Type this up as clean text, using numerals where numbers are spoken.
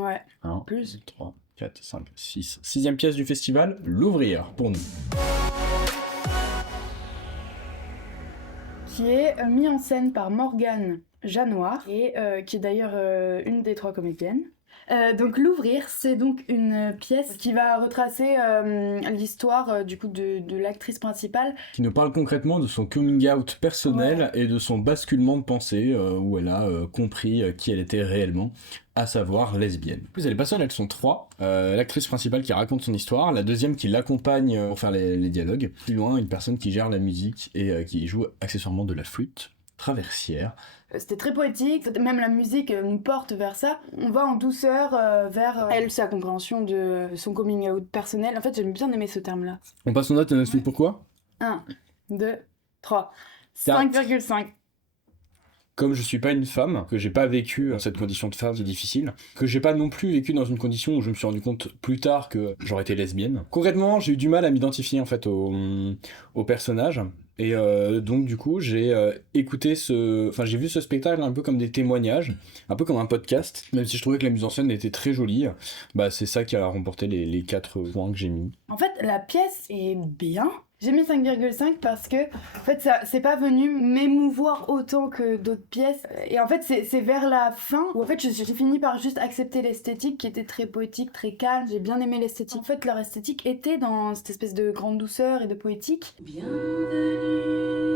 Ouais. 1, Plus. 2, 3, 4, 5, 6. Sixième pièce du festival, L'Ouvrière, pour nous. Qui est mis en scène par Morgane Janoir, et qui est d'ailleurs une des 3 comédiennes. Donc L'Ouvrir, c'est donc une pièce qui va retracer l'histoire du coup de l'actrice principale. Qui nous parle concrètement de son coming out personnel et de son basculement de pensée où elle a compris qui elle était réellement, à savoir lesbienne. En plus, elle est pas seule, elles sont 3. L'actrice principale qui raconte son histoire, la deuxième qui l'accompagne pour faire les dialogues, plus loin, une personne qui gère la musique et qui joue accessoirement de la flûte traversière. C'était très poétique, même la musique nous porte vers ça. On va en douceur vers elle, sa compréhension de son coming out personnel. En fait, j'aime bien aimer ce terme-là. On passe aux notes, on explique pourquoi. 1, 2, 3, 4. 5,5. Comme je suis pas une femme, que j'ai pas vécu cette condition de femme difficile, que j'ai pas non plus vécu dans une condition où je me suis rendu compte plus tard que j'aurais été lesbienne. Concrètement, j'ai eu du mal à m'identifier en fait au personnage. Et donc du coup, j'ai j'ai vu ce spectacle un peu comme des témoignages, un peu comme un podcast, même si je trouvais que la mise en scène était très jolie. Bah c'est ça qui a remporté les 4 points que j'ai mis. En fait, la pièce est bien. J'ai mis 5,5 parce que en fait, ça c'est pas venu m'émouvoir autant que d'autres pièces. Et en fait, c'est vers la fin où en fait, j'ai fini par juste accepter l'esthétique qui était très poétique, très calme. J'ai bien aimé l'esthétique. En fait, leur esthétique était dans cette espèce de grande douceur et de poétique. Bienvenue